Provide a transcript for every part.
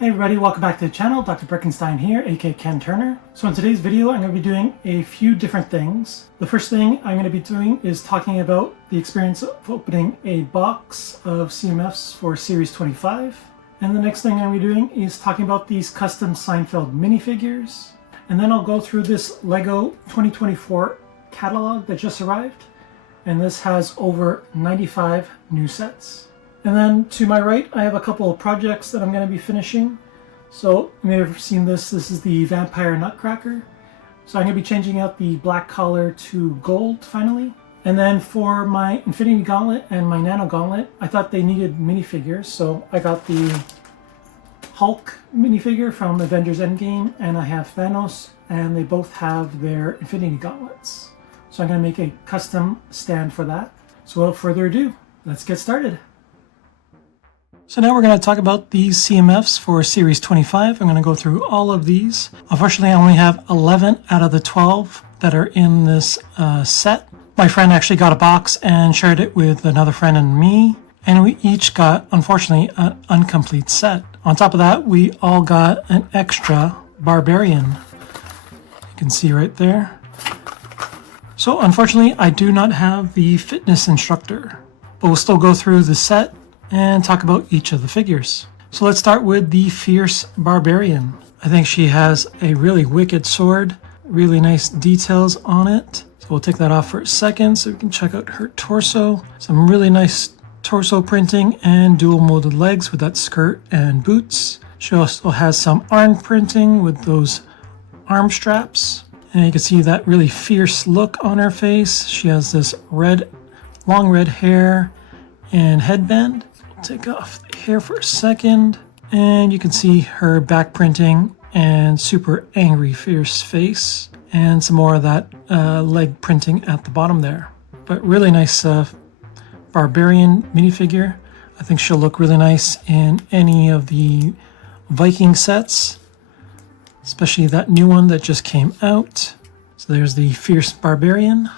Hey everybody, welcome back to the channel. Dr. Brickenstein here, aka Ken Turner. So in today's video, I'm going to be doing a few different things. The first thing I'm going to be doing is talking about the experience of opening a box of CMFs for Series 25. And the next thing I'm going to be doing is talking about these custom Seinfeld minifigures. And then I'll go through this LEGO 2024 catalog that just arrived. And this has over 95 new sets. And then to my right, I have a couple of projects that I'm going to be finishing. So you may have seen this. This is the Vampire Nutcracker. So I'm going to be changing out the black collar to gold finally. And then for my Infinity Gauntlet and my Nano Gauntlet, I thought they needed minifigures. So I got the Hulk minifigure from Avengers Endgame, and I have Thanos, and they both have their Infinity Gauntlets. So I'm going to make a custom stand for that. So without further ado, let's get started. So now we're going to talk about these CMFs for Series 25. I'm going to go through all of these. Unfortunately, I only have 11 out of the 12 that are in this set. My friend actually got a box and shared it with another friend and me. And we each got, unfortunately, an incomplete set. On top of that, we all got an extra Barbarian. You can see right there. So unfortunately, I do not have the fitness instructor, but we'll still go through the set and talk about each of the figures. So let's start with the Fierce Barbarian. I think she has a really wicked sword, really nice details on it. So we'll take that off for a second so we can check out her torso. Some really nice torso printing and dual molded legs with that skirt and boots. She also has some arm printing with those arm straps. And you can see that really fierce look on her face. She has this long red hair and headband. Take off the hair for a second, and you can see her back printing and super angry, fierce face, and some more of that leg printing at the bottom there. But really nice Barbarian minifigure. I think she'll look really nice in any of the Viking sets, especially that new one that just came out. So there's the Fierce Barbarian.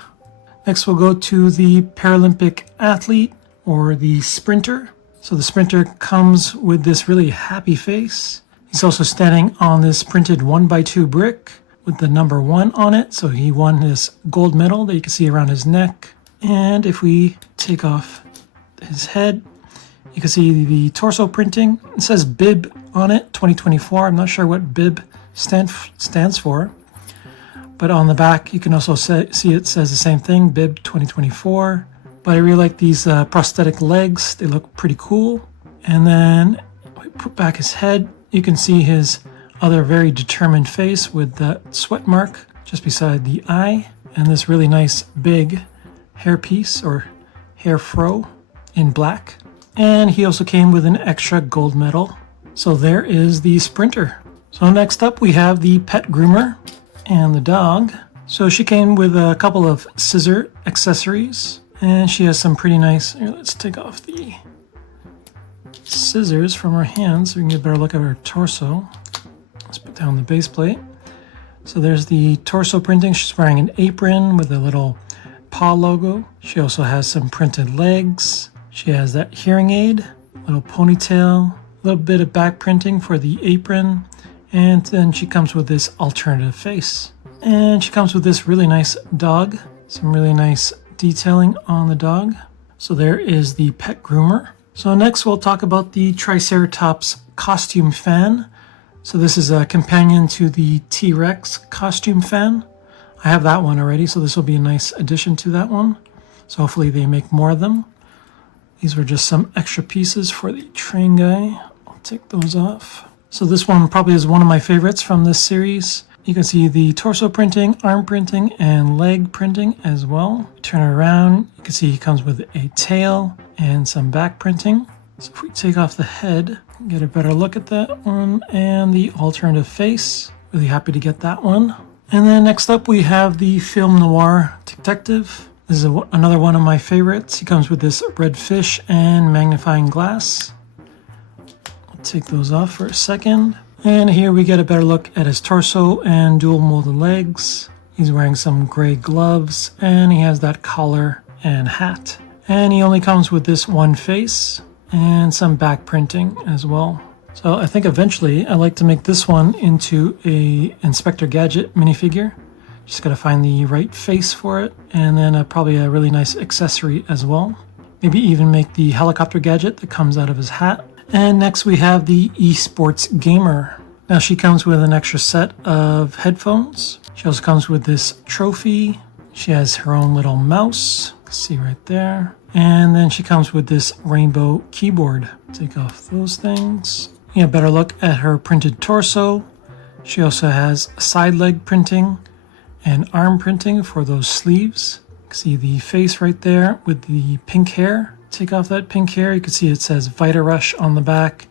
Next we'll go to the Paralympic athlete, or the sprinter. So the sprinter comes with this really happy face. He's also standing on this printed 1x2 brick with the number 1 on it. So he won this gold medal that you can see around his neck. And if we take off his head, you can see the torso printing. It says bib on it, 2024. I'm not sure what bib stands for. But on the back, you can also see it says the same thing, bib 2024. But I really like these prosthetic legs. They look pretty cool. And then we put back his head. You can see his other very determined face with that sweat mark just beside the eye. And this really nice big hairpiece or hair fro in black. And he also came with an extra gold medal. So there is the sprinter. So next up we have the pet groomer and the dog. So she came with a couple of scissor accessories. And she has some pretty nice, here, let's take off the scissors from her hands so we can get a better look at her torso. Let's put down the base plate. So there's the torso printing. She's wearing an apron with a little paw logo. She also has some printed legs. She has that hearing aid, little ponytail, a little bit of back printing for the apron. And then she comes with this alternative face. And she comes with this really nice dog, some really nice detailing on the dog. So there is the pet groomer. So next we'll talk about the Triceratops costume fan. So this is a companion to the T-Rex costume fan. I have that one already, so this will be a nice addition to that one. So hopefully they make more of them. These were just some extra pieces for the train guy. I'll take those off. So this one probably is one of my favorites from this series. You can see the torso printing, arm printing, and leg printing as well. Turn it around, you can see he comes with a tail and some back printing. So if we take off the head, get a better look at that one, and the alternative face. Really happy to get that one. And then next up we have the Film Noir Detective. This is another one of my favorites. He comes with this red fish and magnifying glass. I'll take those off for a second. And here we get a better look at his torso and dual molded legs. He's wearing some gray gloves and he has that collar and hat. And he only comes with this one face and some back printing as well. So I think eventually I'd like to make this one into a Inspector Gadget minifigure. Just gotta find the right face for it, and then probably a really nice accessory as well. Maybe even make the helicopter gadget that comes out of his hat. And next we have the esports gamer. Now she comes with an extra set of headphones. She also comes with this trophy. She has her own little mouse, you can see right there. And then she comes with this rainbow keyboard. Take off those things. You get a better look at her printed torso. She also has side leg printing and arm printing for those sleeves. You can see the face right there with the pink hair. Take off that pink hair, you can see it says Vita Rush on the back,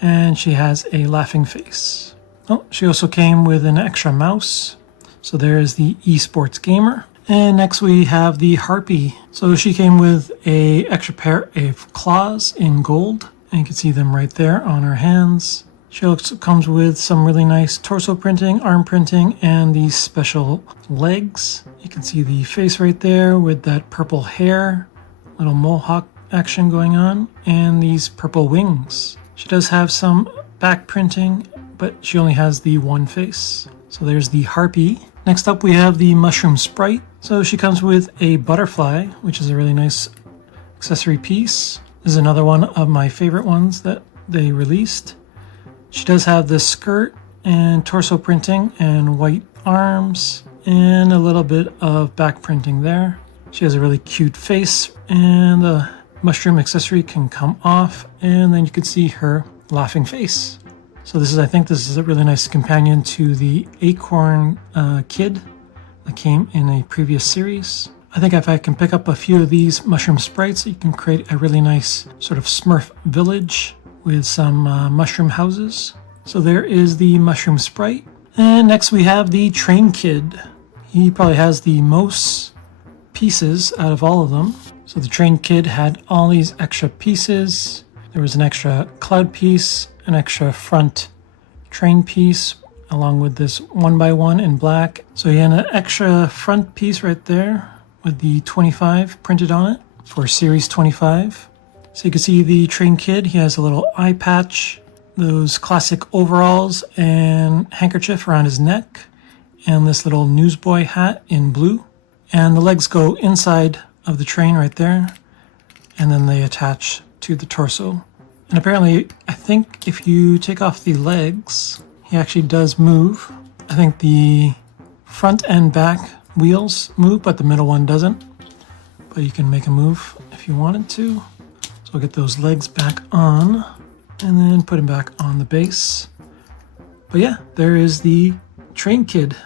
and she has a laughing face. Oh, she also came with an extra mouse. So there's the esports gamer. And next we have the harpy. So she came with a extra pair of claws in gold, and you can see them right there on her hands. She also comes with some really nice torso printing, arm printing, and these special legs. You can see the face right there with that purple hair, little mohawk action going on, and these purple wings. She does have some back printing, but she only has the one face. So there's the harpy. Next up we have the mushroom sprite. So she comes with a butterfly, which is a really nice accessory piece. This is another one of my favorite ones that they released. She does have this skirt and torso printing and white arms and a little bit of back printing there. She has a really cute face, and the mushroom accessory can come off, and then you can see her laughing face. So I think this is a really nice companion to the acorn kid that came in a previous series. I think if I can pick up a few of these mushroom sprites, you can create a really nice sort of Smurf village with some mushroom houses. So there is the mushroom sprite. And next we have the train kid. He probably has the most pieces out of all of them. So the train kid had all these extra pieces. There was an extra cloud piece, an extra front train piece, along with this 1x1 in black. So he had an extra front piece right there with the 25 printed on it for series 25. So you can see the train kid, he has a little eye patch, those classic overalls and handkerchief around his neck, and this little newsboy hat in blue. And the legs go inside of the train right there, and then they attach to the torso. And apparently, I think if you take off the legs, he actually does move. I think the front and back wheels move, but the middle one doesn't. But you can make a move if you wanted to. So we'll get those legs back on, and then put him back on the base. But yeah, there is the train kid.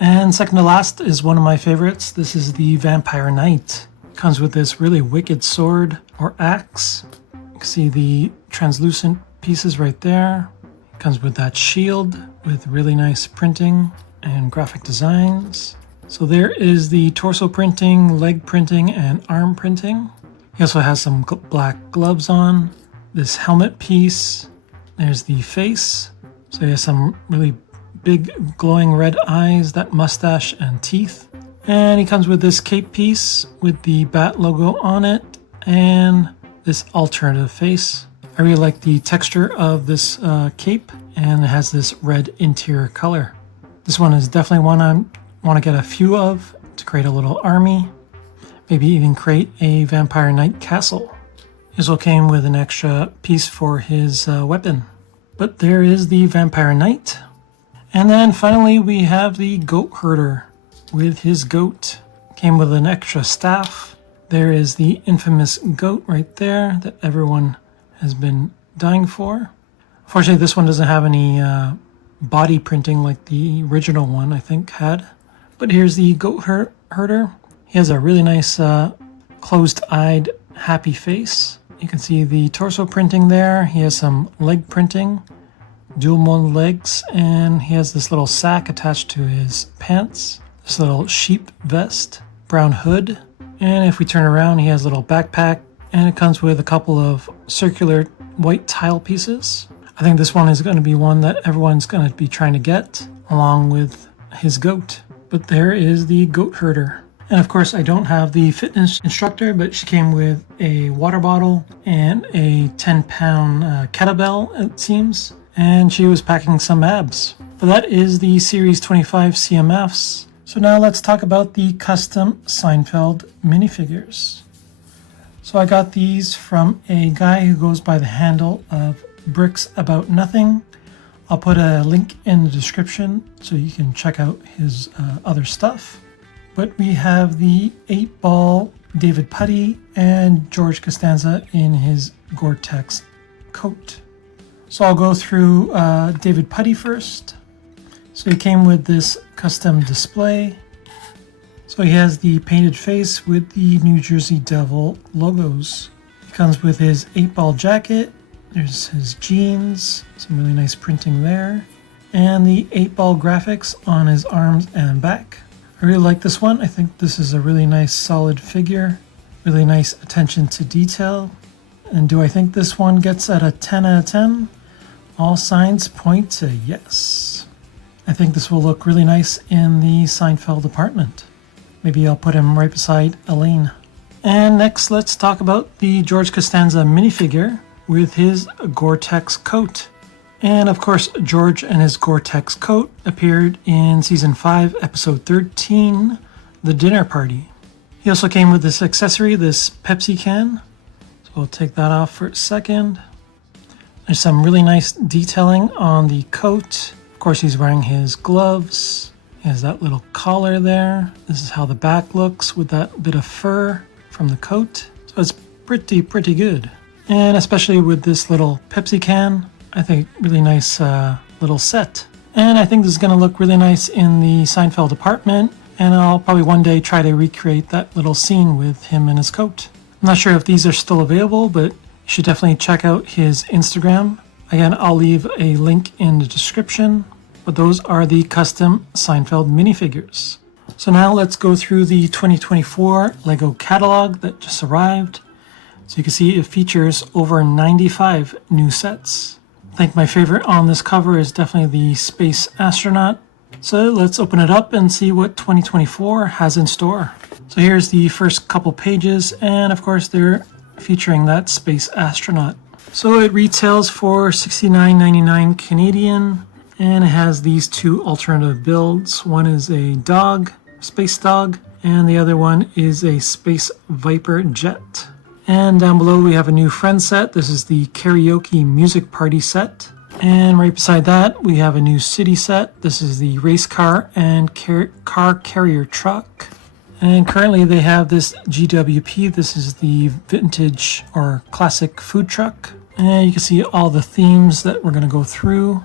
And second to last is one of my favorites. This is the Vampire Knight. Comes with this really wicked sword or axe. You can see the translucent pieces right there. Comes with that shield with really nice printing and graphic designs. So there is the torso printing, leg printing, and arm printing. He also has some black gloves on. This helmet piece. There's the face. So he has some really big glowing red eyes, that mustache, and teeth. And he comes with this cape piece with the bat logo on it and this alternative face. I really like the texture of this cape, and it has this red interior color. This one is definitely one I want to get a few of to create a little army. Maybe even create a Vampire Knight castle. This also came with an extra piece for his weapon. But there is the Vampire Knight. And then finally we have the goat herder with his goat. Came with an extra staff. There is the infamous goat right there that everyone has been dying for. Unfortunately, this one doesn't have any body printing like the original one I think had. But here's the goat herder. He has a really nice closed-eyed happy face. You can see the torso printing there. He has some leg printing, dual mold legs, and he has this little sack attached to his pants. This little sheep vest, brown hood, and if we turn around, he has a little backpack, and it comes with a couple of circular white tile pieces. I think this one is going to be one that everyone's going to be trying to get, along with his goat. But there is the goat herder. And of course, I don't have the fitness instructor, but she came with a water bottle and a 10-pound kettlebell, it seems. And she was packing some abs. But that is the Series 25 CMFs. So now let's talk about the custom Seinfeld minifigures. So I got these from a guy who goes by the handle of Bricks About Nothing. I'll put a link in the description so you can check out his other stuff. But we have the 8-ball David Putty and George Costanza in his Gore-Tex coat. So I'll go through David Putty first. So he came with this custom display. So he has the painted face with the New Jersey Devil logos. He comes with his 8-ball jacket. There's his jeans, some really nice printing there. And the 8-ball graphics on his arms and back. I really like this one. I think this is a really nice solid figure. Really nice attention to detail. And do I think this one gets at a 10 out of 10? All signs point to yes. I think this will look really nice in the Seinfeld apartment. Maybe I'll put him right beside Elaine. And next, let's talk about the George Costanza minifigure with his Gore-Tex coat. And of course, George and his Gore-Tex coat appeared in Season 5, Episode 13, The Dinner Party. He also came with this accessory, this Pepsi can. So we'll take that off for a second. There's some really nice detailing on the coat. Of course, he's wearing his gloves. He has that little collar there. This is how the back looks with that bit of fur from the coat. So it's pretty good. And especially with this little Pepsi can, I think really nice little set. And I think this is going to look really nice in the Seinfeld apartment. And I'll probably one day try to recreate that little scene with him in his coat. I'm not sure if these are still available, but you should definitely check out his Instagram. Again, I'll leave a link in the description. But those are the custom Seinfeld minifigures. So now let's go through the 2024 Lego catalog that just arrived. So you can see it features over 95 new sets. I think my favorite on this cover is definitely the Space Astronaut. So let's open it up and see what 2024 has in store. So here's the first couple pages, and of course they're featuring that Space Astronaut. So it retails for $69.99 Canadian, and it has these two alternative builds. One is a dog, space dog, and the other one is a Space Viper jet. And down below we have a new friend set. This is the karaoke music party set. And right beside that we have a new city set. This is the race car and car carrier truck. And currently they have this GWP. This is the vintage or classic food truck. And you can see all the themes that we're going to go through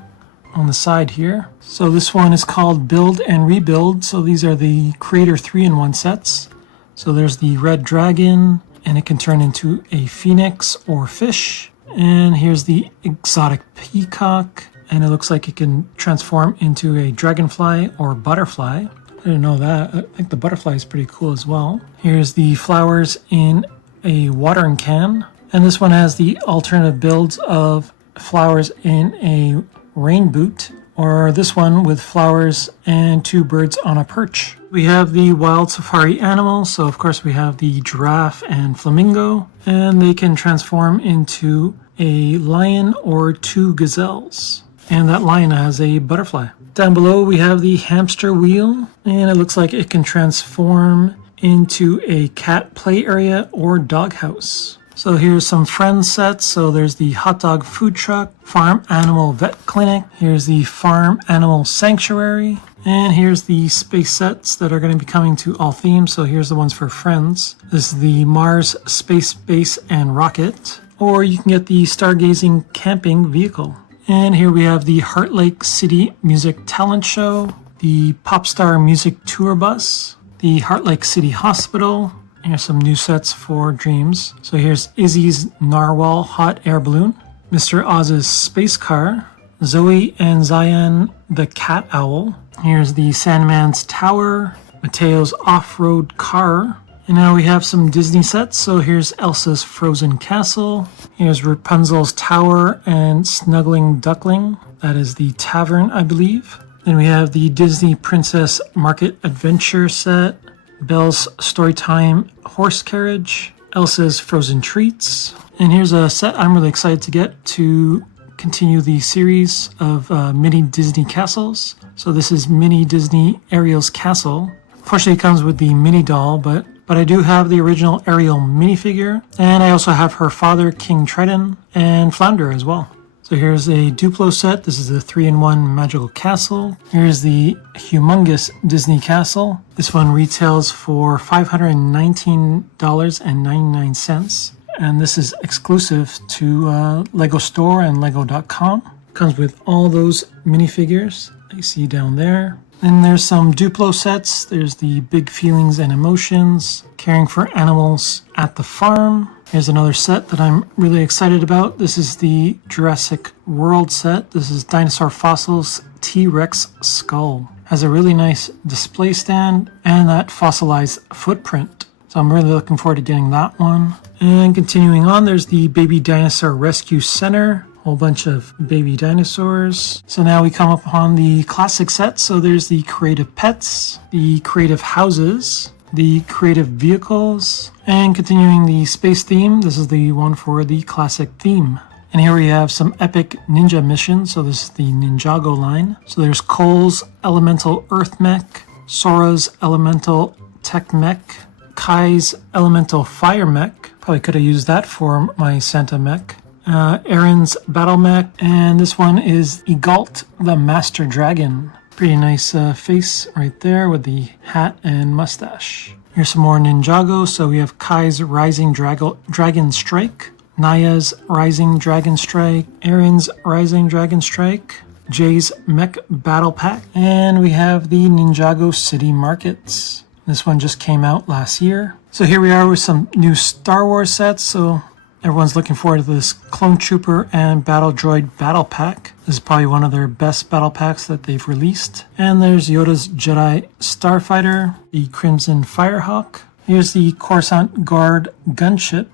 on the side here. So this one is called Build and Rebuild. So these are the Creator 3-in-1 sets. So there's the Red Dragon, and it can turn into a phoenix or fish. And here's the Exotic Peacock, and it looks like it can transform into a dragonfly or butterfly. I didn't know that. I think the butterfly is pretty cool as well. Here's the flowers in a watering can, and this one has the alternative builds of flowers in a rain boot, or this one with flowers and two birds on a perch. We have the wild safari animals, so of course we have the giraffe and flamingo, and they can transform into a lion or two gazelles. And that lion has a butterfly. Down below we have the hamster wheel, and it looks like it can transform into a cat play area or doghouse. So here's some friend sets. So there's the hot dog food truck, farm animal vet clinic. Here's the farm animal sanctuary. And here's the space sets that are going to be coming to all themes. So here's the ones for friends. This is the Mars Space Base and Rocket. Or you can get the stargazing camping vehicle. And here we have the Heart Lake City Music Talent Show, the Popstar Music Tour Bus, the Heart Lake City Hospital. Here's some new sets for Dreams. So here's Izzy's Narwhal Hot Air Balloon, Mr. Oz's Space Car, Zoe and Zion the Cat Owl. Here's the Sandman's Tower, Mateo's Off-Road Car. And now we have some Disney sets. So here's Elsa's Frozen Castle. Here's Rapunzel's Tower and Snuggling Duckling. That is the tavern, I believe. Then we have the Disney Princess Market Adventure set, Belle's Storytime Horse Carriage, Elsa's Frozen Treats. And here's a set I'm really excited to get to continue the series of mini Disney castles. So this is Mini Disney Ariel's Castle. Fortunately, it comes with the mini doll, but I do have the original Ariel minifigure, and I also have her father, King Triton, and Flounder as well. So here's a Duplo set. This is the 3-in-1 Magical Castle. Here's the humongous Disney Castle. This one retails for $519.99. And this is exclusive to Lego Store and Lego.com. Comes with all those minifigures that you see down there. Then there's some Duplo sets. There's the Big Feelings and Emotions, Caring for Animals at the Farm. Here's another set that I'm really excited about. This is the Jurassic World set. This is Dinosaur Fossils T-Rex Skull. Has a really nice display stand and that fossilized footprint. So I'm really looking forward to getting that one. And continuing on, there's the Baby Dinosaur Rescue Center. Whole bunch of baby dinosaurs. So now we come upon the classic set. So there's the Creative Pets, the Creative Houses, the Creative Vehicles, and continuing the space theme. This is the one for the classic theme. And here we have some epic ninja missions. So this is the Ninjago line. So there's Cole's Elemental Earth Mech, Sora's Elemental Tech Mech, Kai's Elemental Fire Mech. Probably could have used that for my Santa Mech. Aaron's Battle Mech, and this one is Egalt the Master Dragon. Pretty nice face right there with the hat and mustache. Here's some more Ninjago. So we have Kai's Rising Dragon Strike, Naya's Rising Dragon Strike, Aaron's Rising Dragon Strike, Jay's Mech Battle Pack, and we have the Ninjago City Markets. This one just came out last year. So here we are with some new Star Wars sets. So everyone's looking forward to this Clone Trooper and Battle Droid Battle Pack. This is probably one of their best battle packs that they've released. And there's Yoda's Jedi Starfighter, the Crimson Firehawk. Here's the Coruscant Guard Gunship.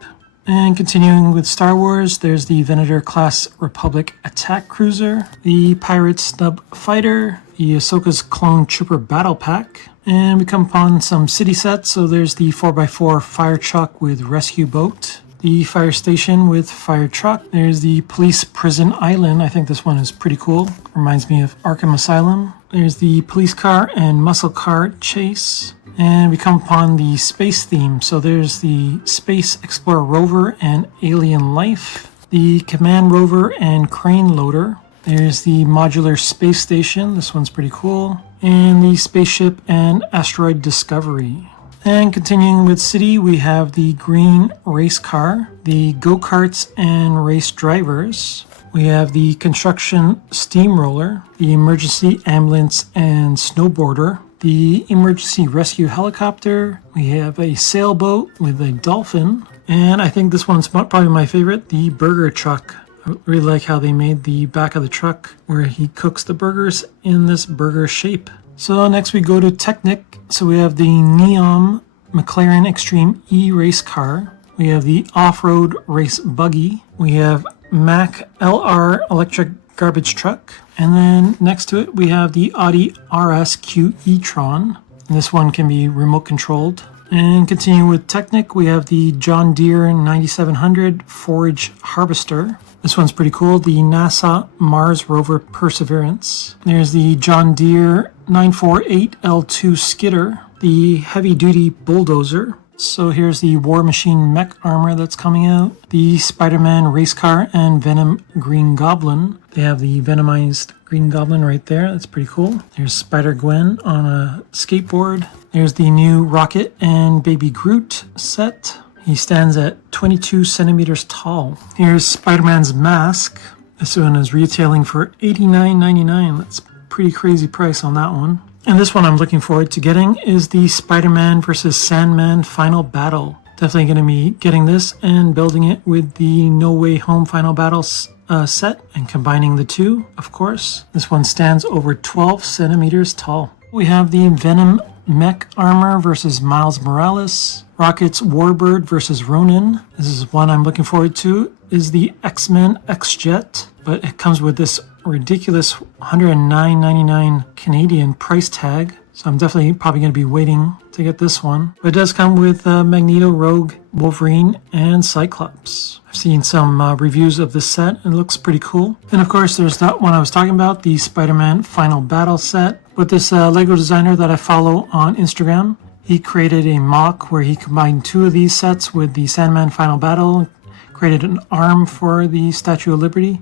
And continuing with Star Wars, there's the Venator Class Republic Attack Cruiser, the Pirate Snub Fighter, the Ahsoka's Clone Trooper Battle Pack. And we come upon some city sets. So there's the 4x4 Fire Truck with Rescue Boat, the Fire Station with Fire Truck. There's the Police Prison Island. I think this one is pretty cool. Reminds me of Arkham Asylum. There's the Police Car and Muscle Car Chase. And we come upon the space theme. So there's the Space Explorer Rover and Alien Life, the Command Rover and Crane Loader. There's the Modular Space Station. This one's pretty cool. And the Spaceship and Asteroid Discovery. And continuing with city, we have the green race car, the go-karts and race drivers. We have the construction steamroller, the emergency ambulance and snowboarder, the emergency rescue helicopter. We have a sailboat with a dolphin. And I think this one's probably my favorite, the burger truck. I really like how they made the back of the truck where he cooks the burgers in this burger shape. So next we go to Technic. So we have the Neom McLaren Extreme E race car. We have the off-road race buggy. We have Mack LR electric garbage truck. And then next to it we have the Audi RSQ e-tron. And this one can be remote controlled. And continuing with Technic, we have the John Deere 9700 Forage Harvester. This one's pretty cool, the NASA Mars Rover Perseverance. There's the John Deere 948L2 Skidder, the heavy-duty bulldozer. So here's the War Machine mech armor that's coming out, the Spider-Man race car and Venom Green Goblin. They have the Venomized Green Goblin right there. That's pretty cool. There's Spider-Gwen on a skateboard. There's the new Rocket and Baby Groot set. He stands at 22 centimeters tall. Here's Spider-Man's mask. This one is retailing for $89.99. That's a pretty crazy price on that one. And this one I'm looking forward to getting is the Spider-Man vs. Sandman Final Battle. Definitely going to be getting this and building it with the No Way Home Final Battle set and combining the two, of course. This one stands over 12 centimeters tall. We have the Venom mech armor versus Miles Morales. Rocket's Warbird versus Ronin. This is one I'm looking forward to, is the X-Men X-Jet, but it comes with this ridiculous $109.99 Canadian price tag. So I'm definitely probably going to be waiting to to get this one. But it does come with Magneto, Rogue, Wolverine, and Cyclops. I've seen some reviews of this set, and it looks pretty cool. And of course, there's that one I was talking about, the Spider-Man Final Battle set. With this Lego designer that I follow on Instagram, he created a MOC where he combined 2 of these sets with the Sandman Final Battle, created an arm for the Statue of Liberty,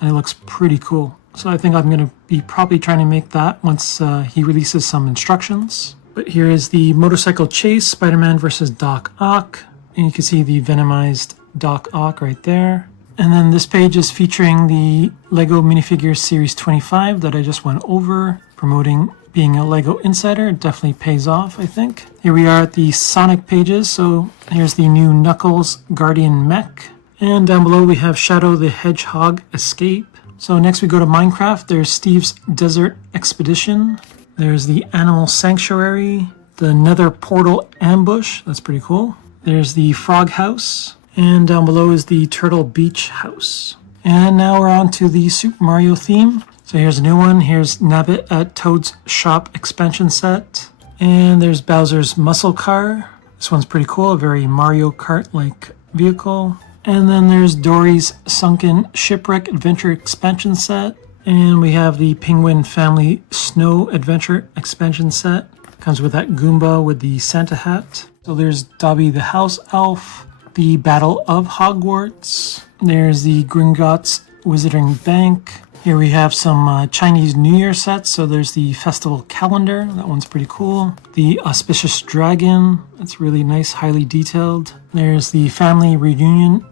and it looks pretty cool. So I think I'm going to be probably trying to make that once he releases some instructions. But here is the motorcycle chase, Spider-Man versus Doc Ock. And you can see the venomized Doc Ock right there. And then this page is featuring the Lego Minifigures Series 25 that I just went over, promoting being a Lego insider. It definitely pays off, I think. Here we are at the Sonic pages. So here's the new Knuckles Guardian Mech. And down below we have Shadow the Hedgehog Escape. So next we go to Minecraft. There's Steve's Desert Expedition. There's the Animal Sanctuary. The Nether Portal Ambush. That's pretty cool. There's the Frog House. And down below is the Turtle Beach House. And now we're on to the Super Mario theme. So here's a new one. Here's Nabbit at Toad's Shop expansion set. And there's Bowser's Muscle Car. This one's pretty cool. A very Mario Kart-like vehicle. And then there's Dory's Sunken Shipwreck Adventure expansion set. And we have the Penguin Family Snow Adventure expansion set. Comes with that Goomba with the Santa hat. So there's Dobby the House Elf. The Battle of Hogwarts. There's the Gringotts Wizarding Bank. Here we have some Chinese New Year sets. So there's the Festival Calendar. That one's pretty cool. The Auspicious Dragon. That's really nice, highly detailed. There's the Family Reunion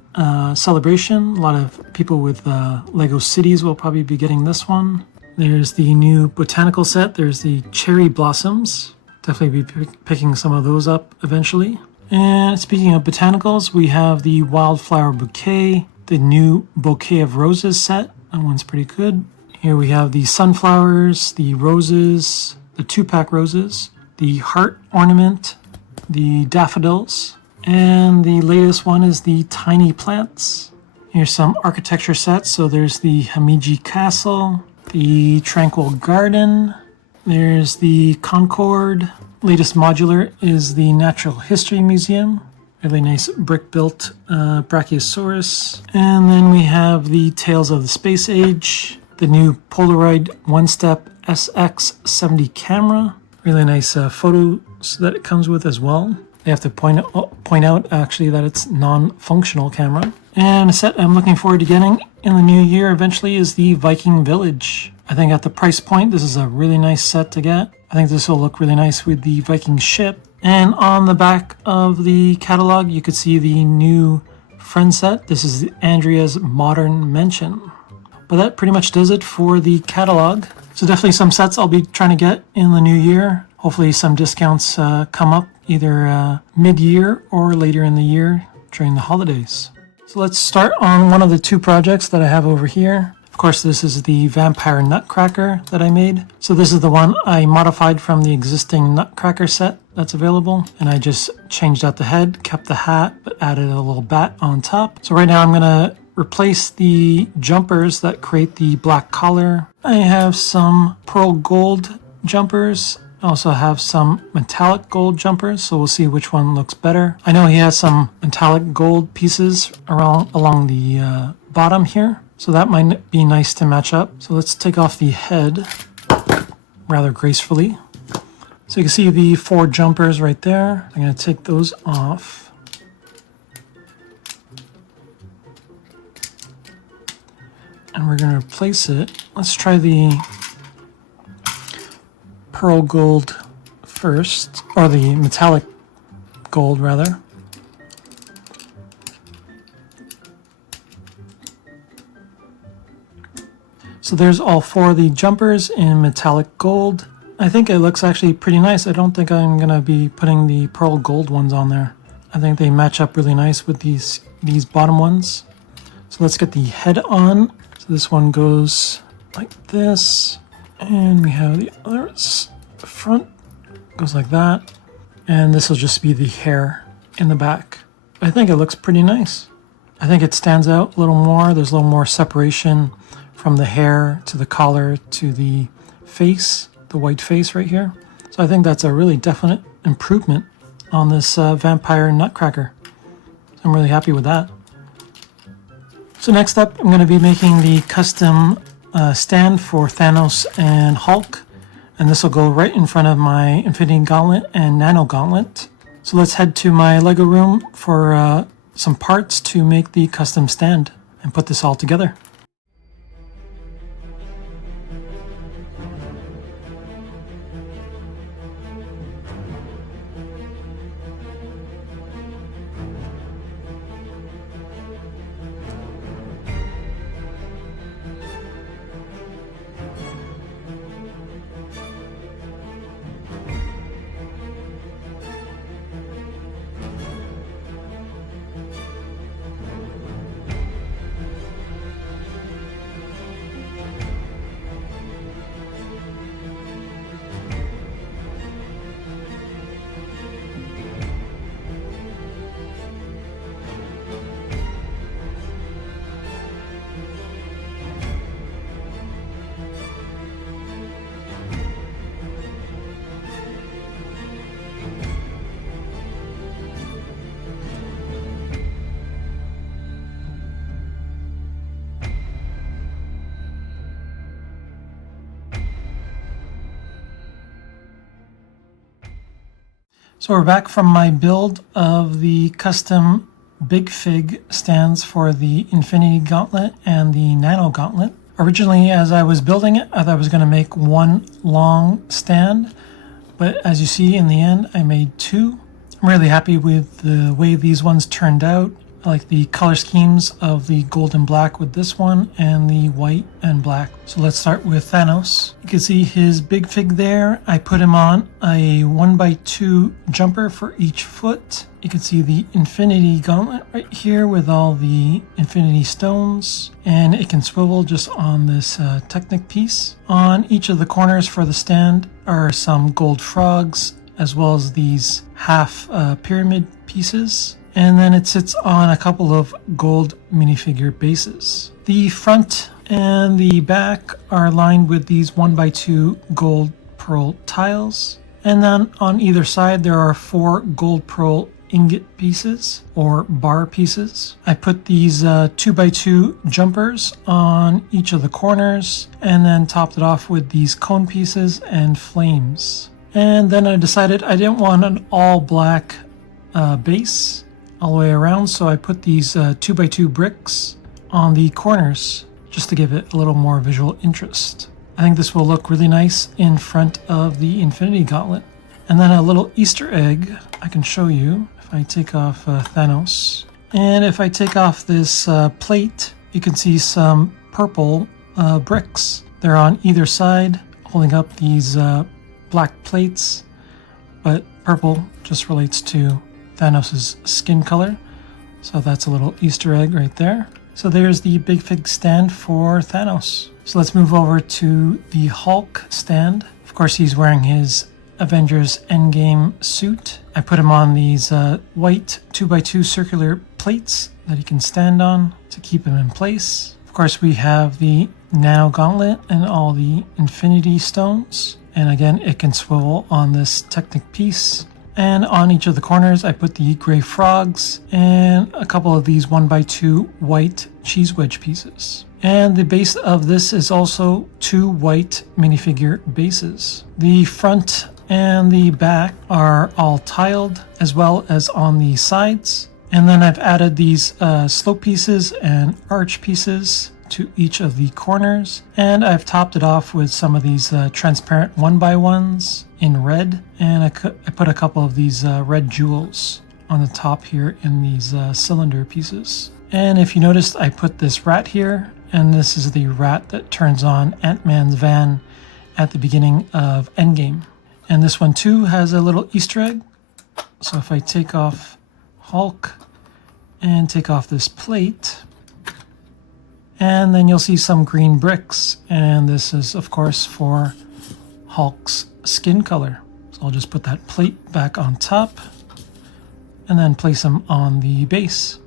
celebration. A lot of people with Lego cities will probably be getting this one. There's the new botanical set. There's the Cherry Blossoms. Definitely be picking some of those up eventually. And speaking of botanicals, we have the Wildflower Bouquet, the new Bouquet of Roses set. That one's pretty good. Here we have the sunflowers, the roses, the 2-pack roses, the heart ornament, the daffodils, and the latest one is the tiny plants. Here's some architecture sets. So there's the Hamiji Castle, the Tranquil Garden, there's the Concord. Latest modular is the Natural History Museum. Really nice brick-built Brachiosaurus. And then we have the Tales of the Space Age, the new Polaroid One-Step SX70 camera. Really nice photos that it comes with as well. They have to point out actually that it's non-functional camera. And a set I'm looking forward to getting in the new year eventually is the Viking Village. I think at the price point, this is a really nice set to get. I think this will look really nice with the Viking ship. And on the back of the catalog, you could see the new friend set. This is Andrea's Modern Mansion. But that pretty much does it for the catalog. So definitely some sets I'll be trying to get in the new year. Hopefully some discounts come up either mid-year or later in the year during the holidays. So let's start on one of the 2 projects that I have over here. Of course, this is the Vampire Nutcracker that I made. So this is the one I modified from the existing Nutcracker set that's available. And I just changed out the head, kept the hat, but added a little bat on top. So right now I'm going to replace the jumpers that create the black collar. I have some pearl gold jumpers. I also have some metallic gold jumpers, so we'll see which one looks better. I know he has some metallic gold pieces along the bottom here. So that might be nice to match up. So let's take off the head rather gracefully. So you can see the 4 jumpers right there. I'm going to take those off. And we're going to replace it. Let's try the pearl gold first, or the metallic gold rather. So there's all 4 of the jumpers in metallic gold. I think it looks actually pretty nice. I don't think I'm going to be putting the pearl gold ones on there. I think they match up really nice with these bottom ones. So let's get the head on. So this one goes like this. And we have the other front. Goes like that. And this will just be the hair in the back. I think it looks pretty nice. I think it stands out a little more. There's a little more separation from the hair to the collar to the face, the white face right here. So I think that's a really definite improvement on this Vampire Nutcracker. I'm really happy with that. So next up, I'm going to be making the custom stand for Thanos and Hulk. And this will go right in front of my Infinity Gauntlet and Nano Gauntlet. So let's head to my Lego room for some parts to make the custom stand and put this all together. So we're back from my build of the custom Big Fig stands for the Infinity Gauntlet and the Nano Gauntlet. Originally, as I was building it, I thought I was going to make one long stand, but as you see in the end, I made two. I'm really happy with the way these ones turned out. I like the color schemes of the gold and black with this one and the white and black. So let's start with Thanos. You can see his big fig there. I put him on a 1x2 jumper for each foot. You can see the Infinity Gauntlet right here with all the Infinity Stones, and it can swivel just on this Technic piece. On each of the corners for the stand are some gold frogs, as well as these half pyramid pieces. And then it sits on a couple of gold minifigure bases. The front and the back are lined with these 1x2 gold pearl tiles. And then on either side there are 4 gold pearl ingot pieces or bar pieces. I put these 2x2 jumpers on each of the corners and then topped it off with these cone pieces and flames. And then I decided I didn't want an all black base all the way around, so I put these 2x2 bricks on the corners just to give it a little more visual interest. I think this will look really nice in front of the Infinity Gauntlet. And then a little Easter egg I can show you if I take off Thanos. And if I take off this plate, you can see some purple bricks. They're on either side holding up these black plates, but purple just relates to Thanos' skin color. So that's a little Easter egg right there. So there's the Big Fig stand for Thanos. So let's move over to the Hulk stand. Of course, he's wearing his Avengers Endgame suit. I put him on these white 2x2 circular plates that he can stand on to keep him in place. Of course, we have the Nano Gauntlet and all the Infinity Stones. And again, it can swivel on this Technic piece. And on each of the corners, I put the gray frogs and a couple of these 1x2 white cheese wedge pieces. And the base of this is also 2 white minifigure bases. The front and the back are all tiled, as well as on the sides. And then I've added these slope pieces and arch pieces to each of the corners, and I've topped it off with some of these transparent 1x1s in red, and I put a couple of these red jewels on the top here in these cylinder pieces. And if you noticed, I put this rat here, and this is the rat that turns on Ant-Man's van at the beginning of Endgame. And this one too has a little Easter egg. So if I take off Hulk and take off this plate, and then you'll see some green bricks, and this is of course for Hulk's skin color. So I'll just put that plate back on top and then place them on the base.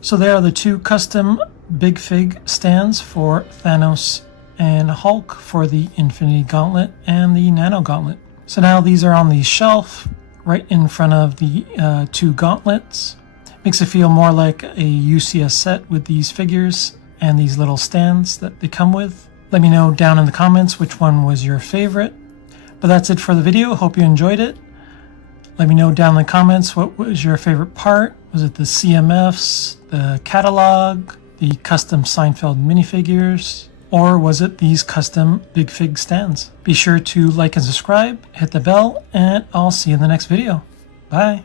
So there are the 2 custom Big Fig stands for Thanos and Hulk for the Infinity Gauntlet and the Nano Gauntlet. So now these are on the shelf right in front of the two gauntlets. Makes it feel more like a UCS set with these figures and these little stands that they come with. Let me know down in the comments which one was your favorite. But that's it for the video. Hope you enjoyed it. Let me know down in the comments what was your favorite part. Was it the CMFs, the catalog, the custom Seinfeld minifigures, or was it these custom big fig stands? Be sure to like and subscribe, hit the bell, and I'll see you in the next video. Bye.